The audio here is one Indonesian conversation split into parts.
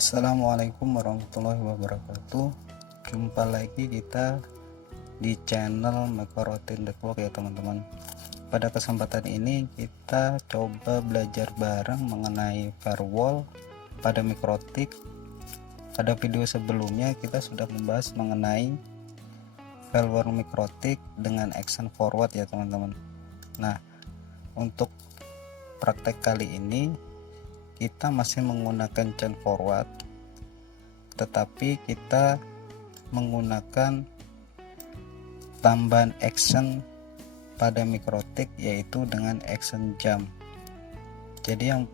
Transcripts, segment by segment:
Assalamualaikum warahmatullahi wabarakatuh. Jumpa lagi kita di channel Microtin Develop ya teman-teman. Pada kesempatan ini kita coba belajar bareng mengenai firewall pada Mikrotik. Pada video sebelumnya kita sudah membahas mengenai firewall Mikrotik dengan action forward ya teman-teman. Nah, untuk praktek kali ini kita masih menggunakan chain forward, tetapi kita menggunakan tambahan action pada Mikrotik, yaitu dengan action jump. Jadi yang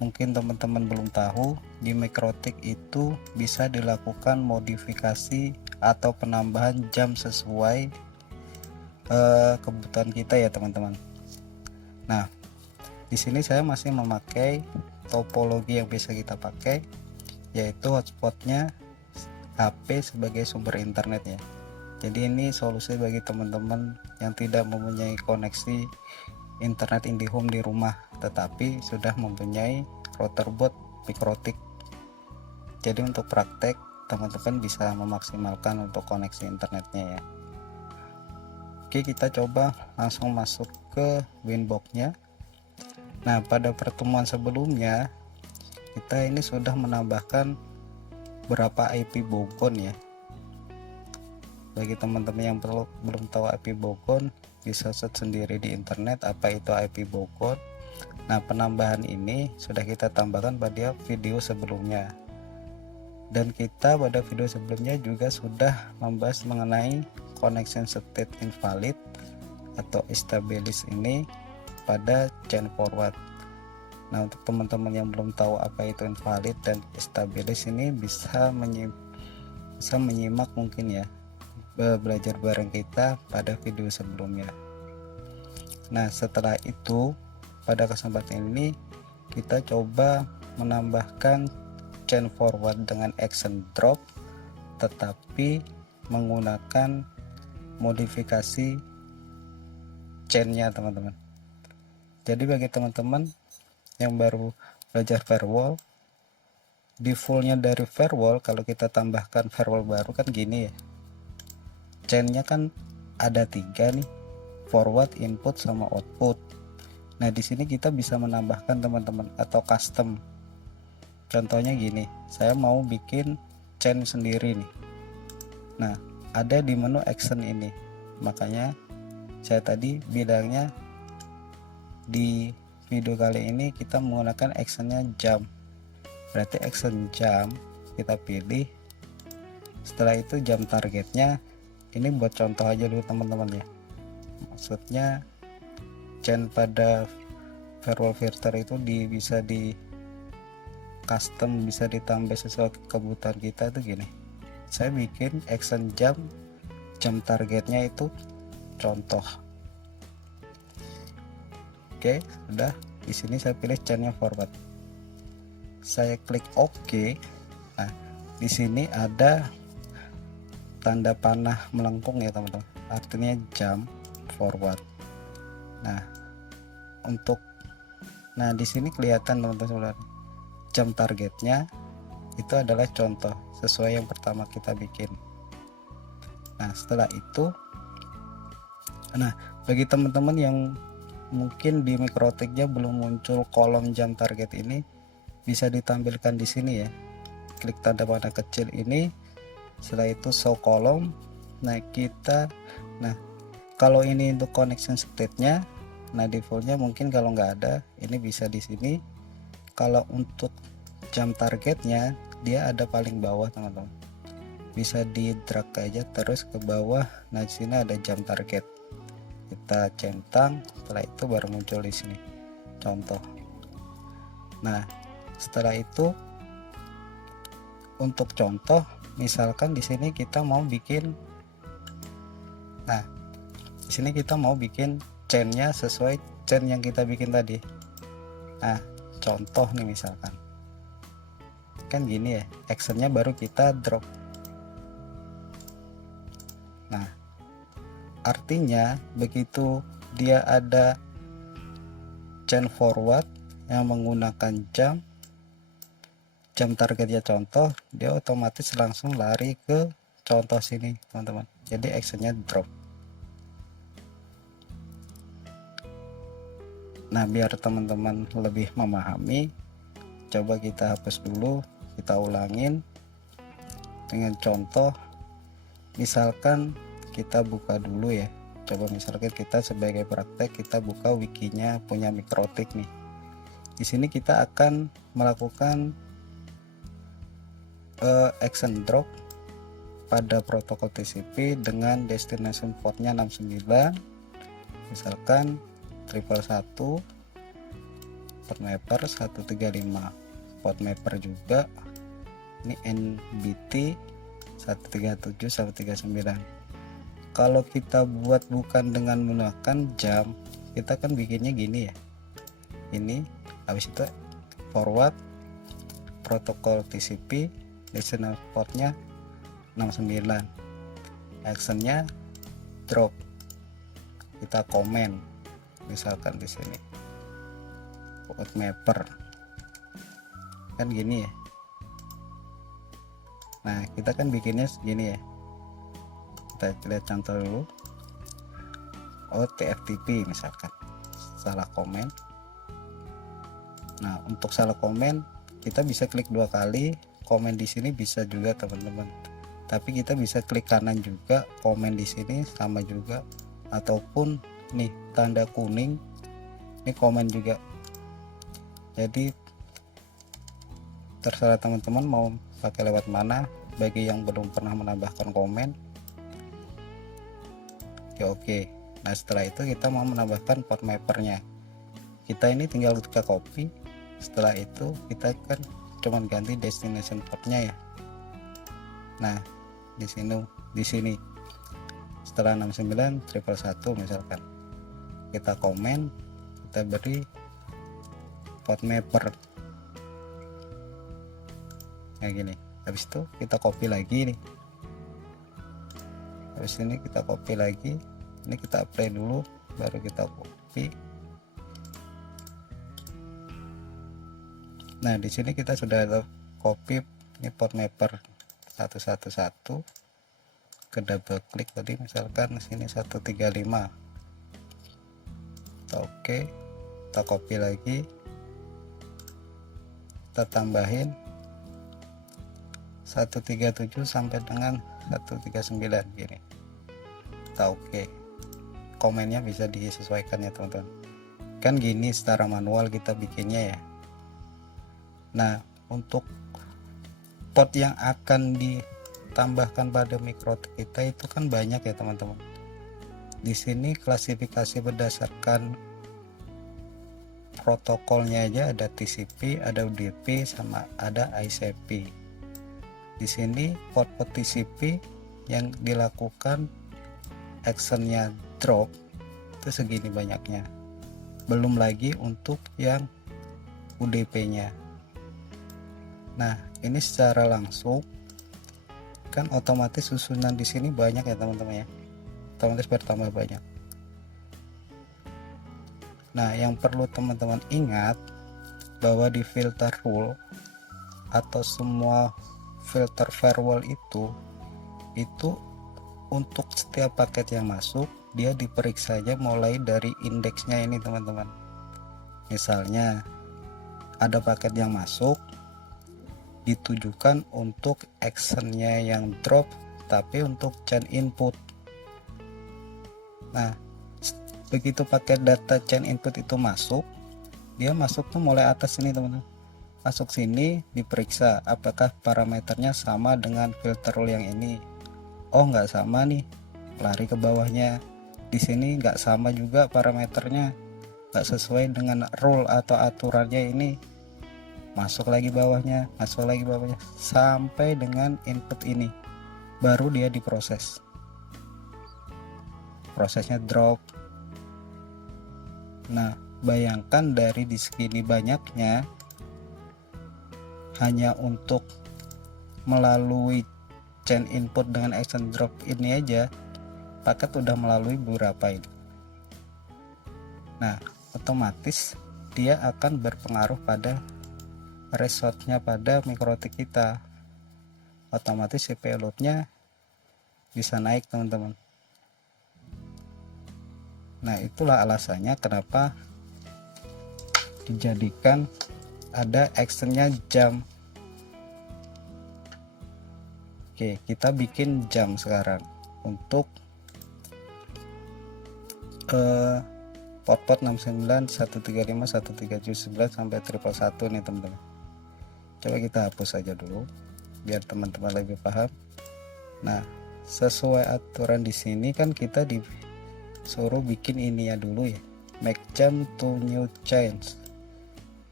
mungkin teman-teman belum tahu, di Mikrotik itu bisa dilakukan modifikasi atau penambahan jam sesuai kebutuhan kita ya teman-teman. Nah, di sini saya masih memakai topologi yang bisa kita pakai, yaitu hotspotnya HP sebagai sumber internetnya. Jadi ini solusi bagi teman-teman yang tidak mempunyai koneksi internet IndiHome di rumah, tetapi sudah mempunyai router boot Mikrotik. Jadi untuk praktek teman-teman bisa memaksimalkan untuk koneksi internetnya ya. Oke, kita coba langsung masuk ke Winbox-nya. Nah, pada pertemuan sebelumnya kita ini sudah menambahkan berapa IP bogon ya. Bagi teman-teman yang belum tahu IP bogon, bisa search sendiri di internet apa itu IP bogon. Nah, penambahan ini sudah kita tambahkan pada video sebelumnya, dan kita pada video sebelumnya juga sudah membahas mengenai connection state invalid atau established ini pada chain forward. Nah, untuk teman-teman yang belum tahu apa itu invalid dan established ini bisa menyimak mungkin ya, belajar bareng kita pada video sebelumnya. Nah, setelah itu pada kesempatan ini kita coba menambahkan chain forward dengan action drop, tetapi menggunakan modifikasi chainnya teman-teman. Jadi bagi teman-teman yang baru belajar firewall, defaultnya dari firewall kalau kita tambahkan firewall baru kan gini ya, chainnya kan ada 3 nih, forward, input, sama output. Nah, di sini kita bisa menambahkan teman-teman atau custom. Contohnya gini, saya mau bikin chain sendiri nih. Nah, ada di menu action ini, makanya saya tadi bilangnya di video kali ini kita menggunakan actionnya jump. Berarti action jump kita pilih. Setelah itu jump targetnya, ini buat contoh aja dulu teman-teman ya. Maksudnya chain pada firewall filter itu bisa di custom, bisa ditambah sesuai kebutuhan kita tuh gini. Saya bikin action jump targetnya itu contoh. Oke, sudah. Di sini saya pilih chainnya forward. Saya klik OK. Nah, di sini ada tanda panah melengkung ya teman-teman. Artinya jump forward. Nah, di sini kelihatan teman-teman, jump targetnya itu adalah contoh sesuai yang pertama kita bikin. Nah, setelah itu, bagi teman-teman yang mungkin di Mikrotiknya belum muncul kolom jump target ini, bisa ditampilkan di sini ya. Klik tanda panah kecil ini, setelah itu show kolom. Nah, kalau ini untuk connection state-nya, nah defaultnya mungkin kalau nggak ada, ini bisa di sini. Kalau untuk jump targetnya, dia ada paling bawah teman-teman. Bisa di drag aja terus ke bawah. Nah, di sini ada jump target. Kita centang, setelah itu baru muncul di sini contoh. Nah, setelah itu untuk contoh, misalkan di sini kita mau bikin, chainnya sesuai chain yang kita bikin tadi. Nah, contoh nih misalkan kan gini ya, actionnya baru kita drop. Nah, artinya begitu dia ada chain forward yang menggunakan jump, jam targetnya contoh, dia otomatis langsung lari ke contoh sini teman-teman, jadi actionnya drop. Nah, biar teman-teman lebih memahami, coba kita hapus dulu, kita ulangin dengan contoh. Misalkan kita buka dulu ya, coba misalkan kita sebagai praktek kita buka wikinya punya Mikrotik nih. Di sini kita akan melakukan action drop pada protokol TCP dengan destination portnya 69, misalkan 111, port mapper 135, port mapper juga ini NBT 137/139. Kalau kita buat bukan dengan menggunakan jam, kita kan bikinnya gini ya, ini habis itu forward protokol TCP destination portnya 69, actionnya drop, kita komen misalkan di sini port mapper kan gini ya. Nah, kita kan bikinnya segini ya, kita lihat contoh dulu. Oh, TFTP misalkan salah komen. Nah, untuk salah komen kita bisa klik 2 kali, komen di sini bisa juga teman-teman, tapi kita bisa klik kanan juga, komen di sini sama juga, ataupun nih tanda kuning ini komen juga. Jadi terserah teman-teman mau pakai lewat mana. Bagi yang belum pernah menambahkan komen ya oke. Nah, setelah itu kita mau menambahkan port mappernya, kita ini tinggal kita copy. Setelah itu kita kan cuman ganti destination portnya ya. Nah, di sini setelah 69 111 misalkan kita komen, kita beri port mapper kayak gini. Habis itu kita copy lagi nih, habis ini kita copy lagi, ini kita apply dulu baru kita copy. Nah, di sini kita sudah ada copy ini port mapper 111, ke double klik tadi misalkan sini 135. Oke, kita copy lagi, kita tambahin 137 sampai dengan 139 gini. Kita oke. Komennya bisa disesuaikan ya teman-teman. Kan gini secara manual kita bikinnya ya. Nah, untuk port yang akan ditambahkan pada Mikrotik kita itu kan banyak ya teman-teman. Di sini klasifikasi berdasarkan protokolnya aja, ada TCP, ada UDP, sama ada ICP. Di sini port TCP yang dilakukan actionnya drop itu segini banyaknya, belum lagi untuk yang UDP-nya. Nah, ini secara langsung kan otomatis susunan di sini banyak ya teman-teman ya, otomatis bertambah banyak. Nah, yang perlu teman-teman ingat bahwa di filter rule atau semua filter firewall itu untuk setiap paket yang masuk dia diperiksanya mulai dari indeksnya ini teman-teman. Misalnya ada paket yang masuk ditujukan untuk actionnya yang drop tapi untuk chain input. Nah, begitu paket data chain input itu masuk, dia masuk tuh mulai atas ini teman-teman. Masuk sini diperiksa apakah parameternya sama dengan filter rule yang ini. Oh, nggak sama nih, lari ke bawahnya. Di sini nggak sama juga parameternya, nggak sesuai dengan rule atau aturannya ini. Masuk lagi bawahnya, sampai dengan input ini, baru dia diproses. Prosesnya drop. Nah, bayangkan dari di segini banyaknya, hanya untuk melalui chain input dengan action drop ini aja paket udah melalui beberapa ini. Nah, otomatis dia akan berpengaruh pada resortnya pada mikrotik kita, otomatis si payloadnya bisa naik teman-teman. Nah itulah alasannya kenapa dijadikan ada actionnya jam. Oke, kita bikin jam sekarang untuk pot 69 135 137 sampai 111 nih teman-teman. Coba kita hapus saja dulu biar teman-teman lebih paham. Nah sesuai aturan di sini kan kita disuruh bikin ini ya dulu ya, make jump to new chains.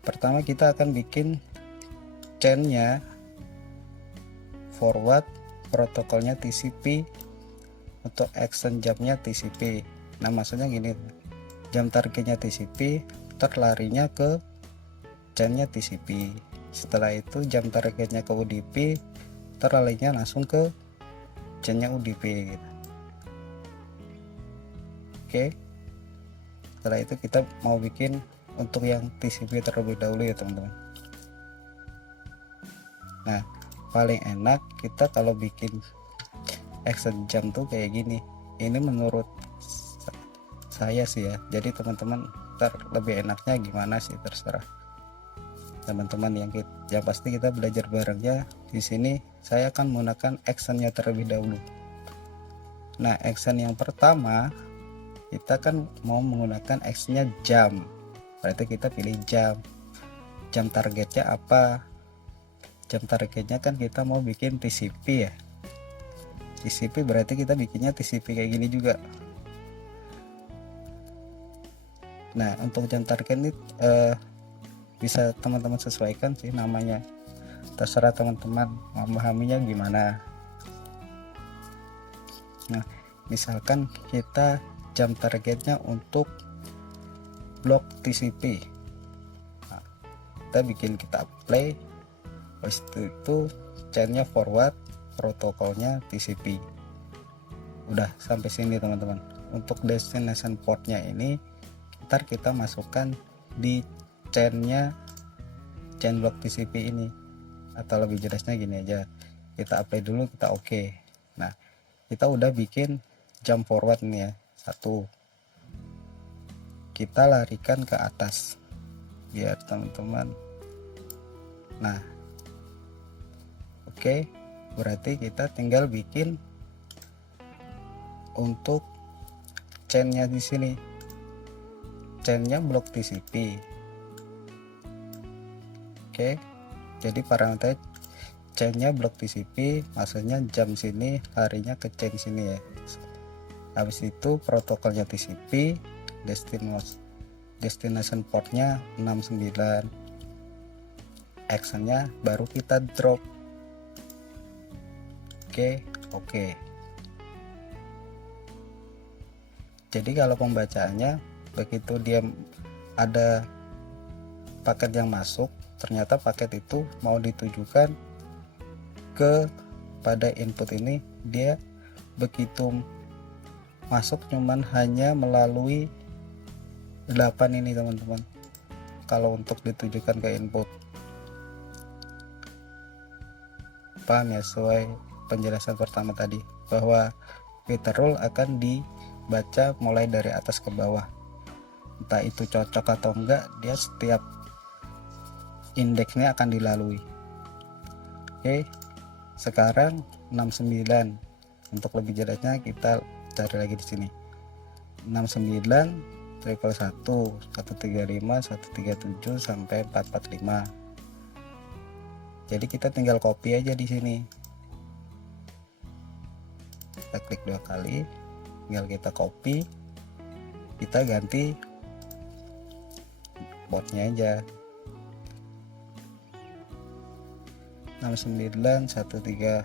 Pertama kita akan bikin chainnya forward, protokolnya TCP, untuk action jamnya TCP. Nah maksudnya gini, jam targetnya TCP, terlarinya ke chainnya TCP. Setelah itu jam targetnya ke UDP, terlarinya langsung ke chainnya UDP gitu. Oke, setelah itu kita mau bikin untuk yang TCP terlebih dahulu ya teman-teman. Nah paling enak kita kalau bikin action jam tuh kayak gini. Ini menurut saya sih ya, jadi teman-teman lebih enaknya gimana sih terserah teman-teman. Yang pasti kita belajar barengnya di sini. Saya akan menggunakan actionnya terlebih dahulu. Nah action yang pertama kita kan mau menggunakan actionnya jam, berarti kita pilih jam. Jam targetnya apa? Jam targetnya kan kita mau bikin TCP ya, TCP berarti kita bikinnya TCP kayak gini juga. Nah untuk jam target ini bisa teman-teman sesuaikan sih namanya, terserah teman-teman memahaminya gimana. Nah misalkan kita jam targetnya untuk blok TCP, nah, kita play, habis itu chainnya forward, protokolnya TCP. Udah sampai sini teman-teman. Untuk destination portnya ini ntar kita masukkan di chain blok TCP ini, atau lebih jelasnya gini aja, kita apply dulu, kita oke. Nah kita udah bikin jam forward nih ya, satu, kita larikan ke atas biar teman-teman. Nah oke, berarti kita tinggal bikin untuk chainnya di sini, chainnya blok TCP. Oke, jadi parameter chainnya blok TCP, maksudnya jam sini harinya ke chain sini ya. Habis itu protokolnya TCP, destination portnya 69, actionnya baru kita drop. Oke. Jadi kalau pembacaannya begitu dia ada paket yang masuk, ternyata paket itu mau ditujukan ke pada input ini, dia begitu masuk cuman hanya melalui 8 ini teman-teman, kalau untuk ditujukan ke input. Paham ya, sesuai penjelasan pertama tadi bahwa filter rule akan dibaca mulai dari atas ke bawah. Entah itu cocok atau enggak, dia setiap indeksnya akan dilalui. Oke, sekarang 69. Untuk lebih jelasnya kita cari lagi di sini. 69 triple 1 135 137 sampai 445. Jadi kita tinggal copy aja di sini. Kita klik 2 kali, tinggal kita copy, kita ganti portnya aja 69 135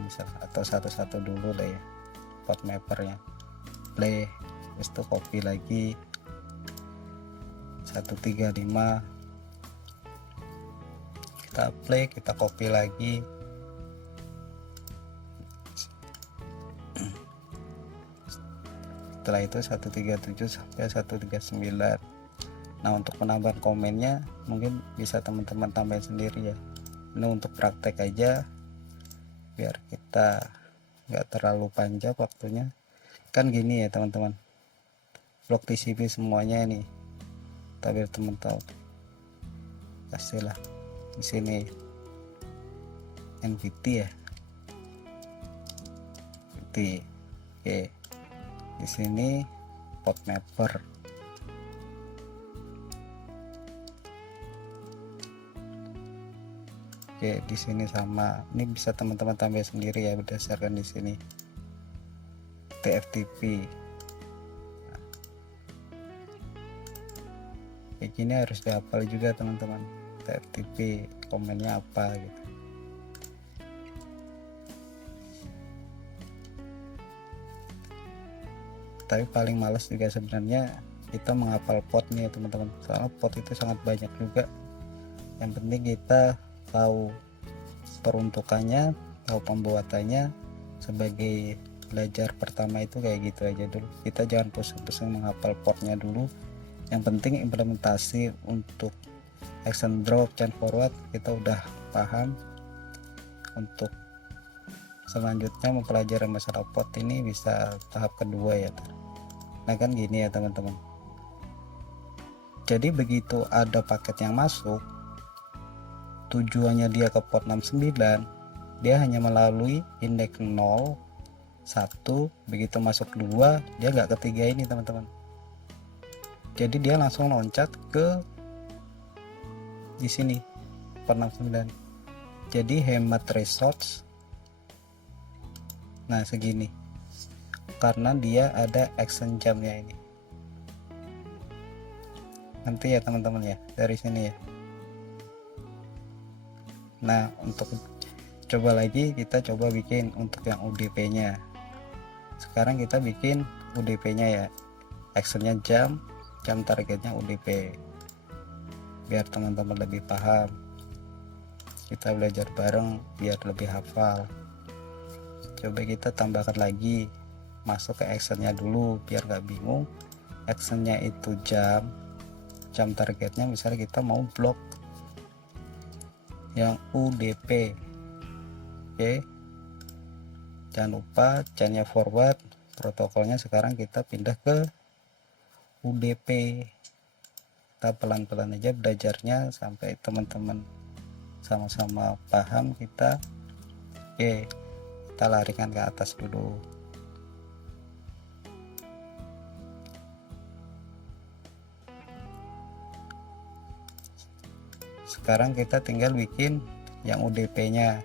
misal, atau 11 dulu lah ya port mappernya. Play, terus itu copy lagi 135, kita play, kita copy lagi setelah itu 137 sampai 139. Nah, untuk penambahan komennya mungkin bisa teman-teman tambahin sendiri ya. Ini untuk praktek aja biar kita nggak terlalu panjang waktunya. Kan gini ya teman-teman, blok TCP semuanya ini, tapi teman-teman pastilah di sini NVT ya, NVT. Oke, di sini port mapper. Oke, di sini sama. Ini bisa teman-teman tambah sendiri ya berdasarkan di sini. TFTP. Kayak gini harus dihafal juga teman-teman. TFTP komennya apa gitu. Tapi paling males juga sebenarnya kita menghafal pot nih teman-teman. Soalnya pot itu sangat banyak juga. Yang penting kita tahu peruntukannya, tahu pembuatannya. Sebagai belajar pertama itu kayak gitu aja dulu. Kita jangan pusing-pusing menghafal portnya dulu. Yang penting implementasi untuk action drop, chain forward kita udah paham. Untuk selanjutnya mempelajari masalah port ini bisa tahap kedua ya. Nah kan gini ya teman-teman, jadi begitu ada paket yang masuk, tujuannya dia ke port 69, dia hanya melalui indeks 0 1, begitu masuk 2 dia nggak ketiga ini teman-teman. Jadi dia langsung loncat ke di sini port 69. Jadi hemat resource. Nah segini, karena dia ada action jamnya ini. Nanti ya teman-teman ya dari sini ya. Nah untuk coba lagi kita coba bikin untuk yang UDP nya. Sekarang kita bikin UDP nya ya, actionnya jam targetnya UDP, biar teman-teman lebih paham. Kita belajar bareng biar lebih hafal. Coba kita tambahkan lagi, masuk ke actionnya dulu biar nggak bingung. Actionnya itu jam targetnya, misalnya kita mau blok yang UDP. Oke, jangan lupa chainnya forward, protokolnya sekarang kita pindah ke UDP. Kita pelan-pelan aja belajarnya sampai teman-teman sama-sama paham kita. Oke, kita larikan ke atas dulu. Sekarang kita tinggal bikin yang UDP nya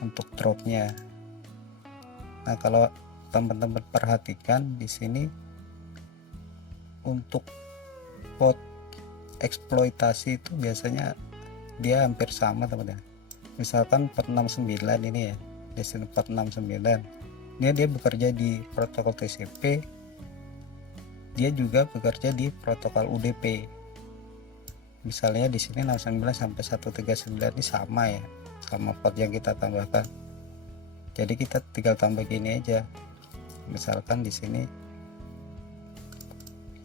untuk dropnya. Nah kalau teman-teman perhatikan di sini untuk pot eksploitasi itu biasanya dia hampir sama teman-teman. Misalkan 469 ini ya, di sini 469 ini dia bekerja di protokol TCP, dia juga bekerja di protokol UDP. Misalnya di sini 69 sampai 139 ini sama ya, sama pot yang kita tambahkan. Jadi kita tinggal tambah gini aja. Misalkan di sini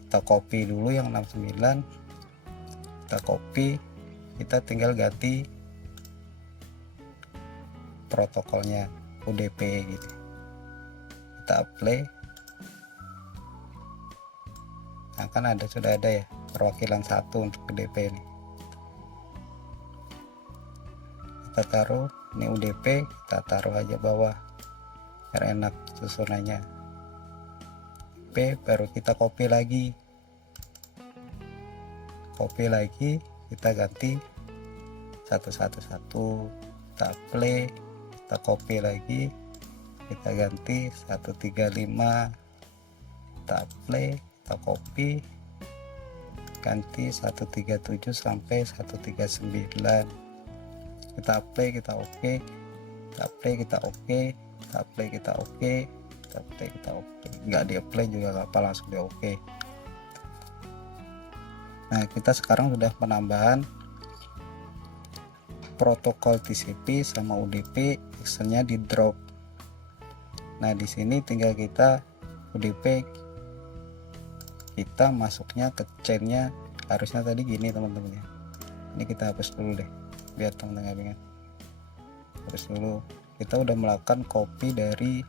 kita copy dulu yang 69, kita copy, kita tinggal ganti protokolnya UDP gitu. Kita apply. Nah kan sudah ada ya perwakilan satu untuk UDP ini. Kita taruh ini UDP, kita taruh aja bawah biar enak susunannya. P baru kita copy lagi, kita ganti 111, kita play, kita copy lagi, kita ganti 135, kita play, kita copy, ganti 137 sampai 139, kita play, kita oke, kita play, kita oke, kita play, kita oke, kita play, kita oke. Nggak di apply juga nggak apa, langsung di oke. Nah kita sekarang sudah penambahan protokol TCP sama UDP, actionnya di drop. Nah di sini tinggal kita UDP kita masuknya ke chainnya harusnya tadi gini teman-teman ya. Ini kita hapus dulu deh biar teman-teman nggak bingung. Hapus dulu. Kita udah melakukan copy dari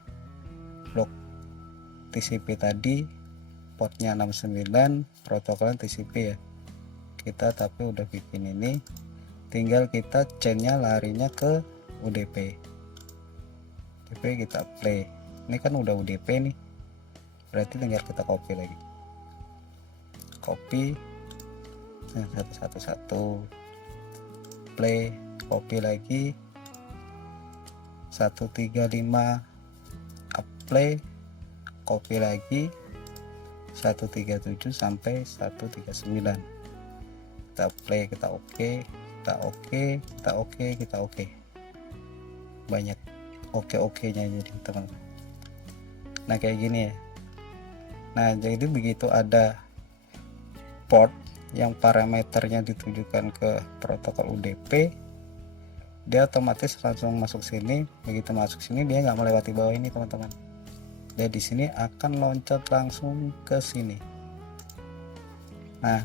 blok TCP tadi, portnya 69, protokolnya TCP ya. Kita tapi udah bikin ini, tinggal kita chainnya larinya ke UDP. UDP kita play. Ini kan udah UDP nih, berarti tinggal kita copy lagi. Copy satu play, copy lagi 135, play, copy lagi 137 sampai 139. Kita play, kita oke, kita oke, kita oke, kita oke. Banyak oke nya jadi teman-teman. Nah kayak gini ya. Nah jadi begitu ada port yang parameternya ditujukan ke protokol UDP, dia otomatis langsung masuk sini. Begitu masuk sini dia nggak melewati bawah ini teman-teman, dia di sini akan loncat langsung ke sini. Nah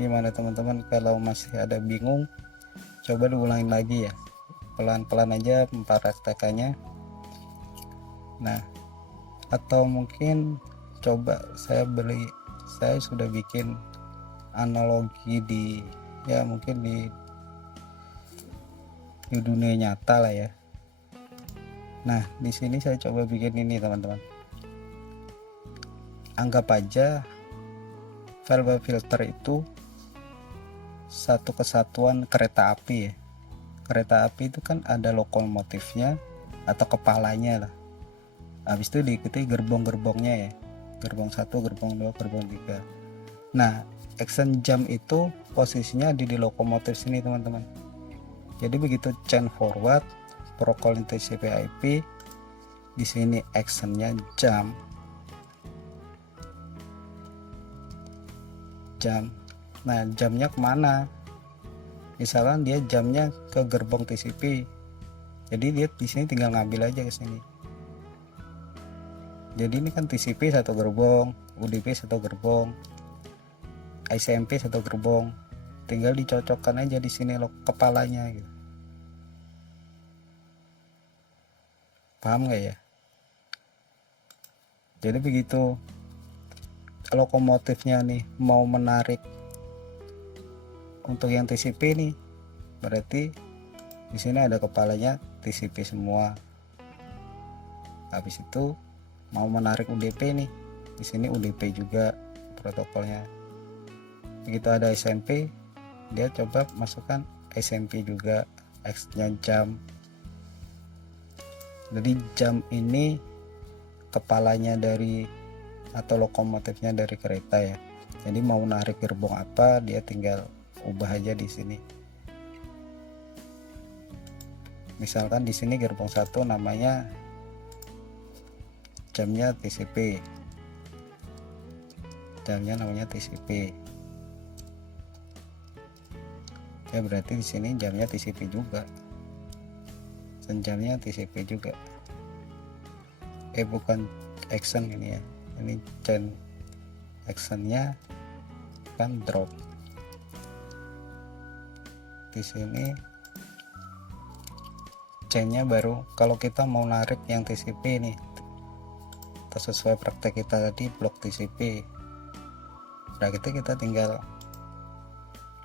gimana teman-teman, kalau masih ada bingung coba diulangin lagi ya, pelan-pelan aja mempraktekannya. Nah atau mungkin coba saya sudah bikin analogi di ya mungkin di dunia nyata lah ya. Nah di sini saya coba bikin ini teman-teman. Anggap aja valve filter itu satu kesatuan kereta api ya. Kereta api itu kan ada lokomotifnya atau kepalanya lah, habis itu diikuti gerbong-gerbongnya ya, gerbong 1, gerbong 2, gerbong 3. Nah action jam itu posisinya di lokomotif sini teman-teman. Jadi begitu chain forward protokol TCP/IP, di sini actionnya jam. Nah jamnya kemana? Misalkan dia jamnya ke gerbong TCP, jadi dia di sini tinggal ngambil aja ke sini. Jadi ini kan TCP satu gerbong, UDP satu gerbong, ICMP satu gerbong, tinggal dicocokkan aja di sini kepalanya gitu. Paham nggak ya? Jadi begitu lokomotifnya nih mau menarik untuk yang TCP nih, berarti di sini ada kepalanya TCP semua. Habis itu mau menarik UDP nih, di sini UDP juga protokolnya. Begitu ada SMP, dia coba masukkan SMP juga, X-nya jam. Jadi jam ini kepalanya dari atau lokomotifnya dari kereta ya. Jadi mau narik gerbong apa, dia tinggal ubah aja di sini. Misalkan di sini gerbong 1 namanya jamnya TCP, jamnya namanya TCP ya, berarti di sini jamnya TCP juga, dan jamnya TCP juga. Bukan action ini ya, ini chain actionnya kan drop. Di sini chainnya baru kalau kita mau narik yang TCP nih, sesuai praktek kita tadi blok TCP. Nah kita tinggal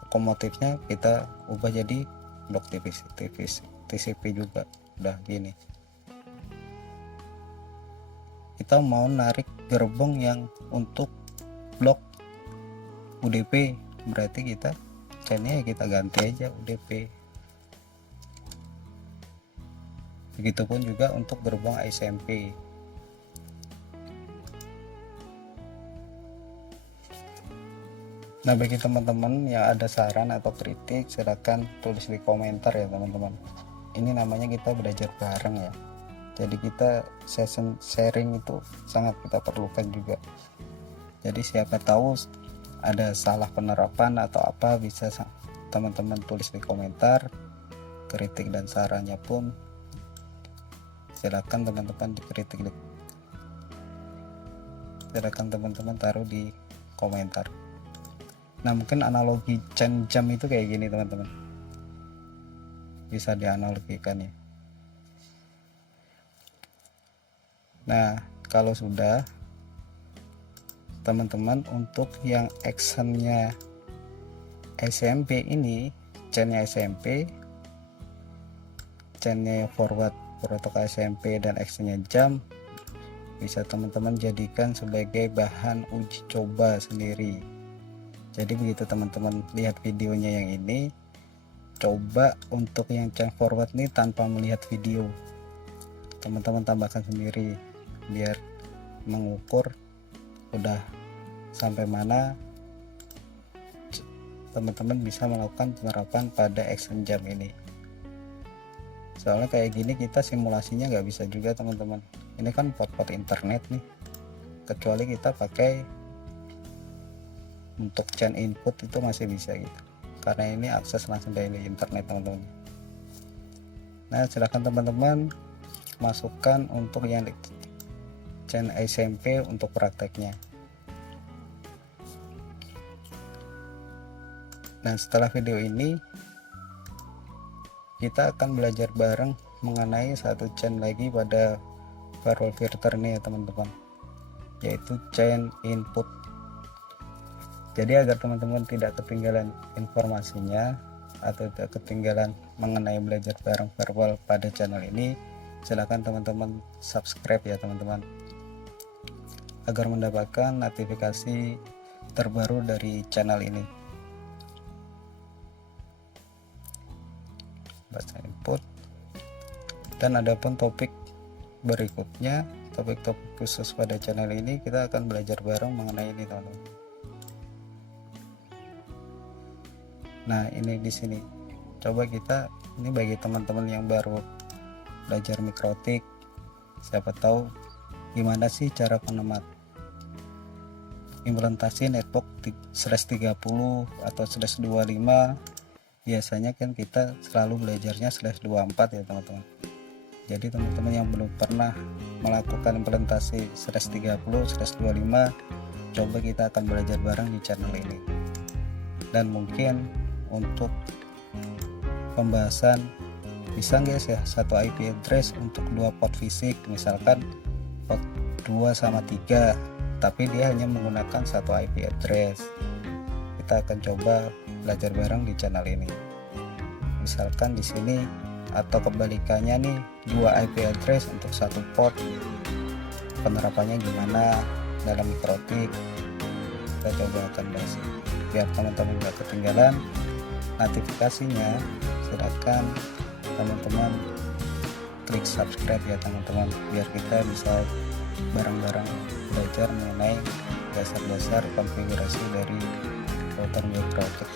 lokomotifnya kita ubah jadi blok TCP juga. Udah gini, kita mau narik gerbong yang untuk blok UDP, berarti kita chainnya kita ganti aja UDP. Begitupun juga untuk gerbong ICMP. Nah bagi teman-teman yang ada saran atau kritik, silakan tulis di komentar ya teman-teman. Ini namanya kita belajar bareng ya, jadi kita session sharing itu sangat kita perlukan juga. Jadi siapa tahu ada salah penerapan atau apa, bisa teman-teman tulis di komentar. Kritik dan sarannya pun silakan teman-teman dikritik. Silakan teman-teman taruh di komentar. Nah, mungkin analogi chain jam itu kayak gini teman-teman, bisa dianalogikan ya. Nah, kalau sudah teman-teman, untuk yang actionnya SMP ini, chainnya SMP, chainnya forward protokol SMP dan actionnya jam, bisa teman-teman jadikan sebagai bahan uji coba sendiri. Jadi begitu teman-teman lihat videonya yang ini, coba untuk yang chain forward nih tanpa melihat video, teman-teman tambahkan sendiri biar mengukur udah sampai mana teman-teman bisa melakukan penerapan pada action jam ini. Soalnya kayak gini kita simulasinya nggak bisa juga teman-teman, ini kan pot-pot internet nih, kecuali kita pakai untuk chain input itu masih bisa gitu, karena ini akses langsung dari internet teman-teman. Nah, silahkan teman-teman masukkan untuk yang chain SMP untuk prakteknya. Nah, setelah video ini kita akan belajar bareng mengenai satu chain lagi pada firewall filter nih ya teman-teman, yaitu chain input. Jadi agar teman-teman tidak ketinggalan informasinya atau tidak ketinggalan mengenai belajar bareng firewall pada channel ini, silahkan teman-teman subscribe ya teman-teman, agar mendapatkan notifikasi terbaru dari channel ini. Bahasa input. Dan adapun topik berikutnya, topik-topik khusus pada channel ini, kita akan belajar bareng mengenai ini teman-teman. Nah, ini di sini coba kita, ini bagi teman-teman yang baru belajar mikrotik, siapa tahu gimana sih cara penemat implementasi network /30 atau /25. Biasanya kan kita selalu belajarnya /24 ya teman-teman. Jadi teman-teman yang belum pernah melakukan implementasi /30 /25, coba kita akan belajar bareng di channel ini. Dan mungkin untuk pembahasan, bisa nggak ya satu IP address untuk dua port fisik, misalkan port 2 sama 3, tapi dia hanya menggunakan satu IP address. Kita akan coba belajar bareng di channel ini. Misalkan di sini atau kebalikannya nih, dua IP address untuk satu port, penerapannya gimana dalam mikrotik, kita coba akan bahas. Biar teman-teman gak ketinggalan notifikasinya, silakan teman-teman klik subscribe ya teman-teman, biar kita bisa bareng-bareng belajar mengenai dasar-dasar konfigurasi dari router mikrotik.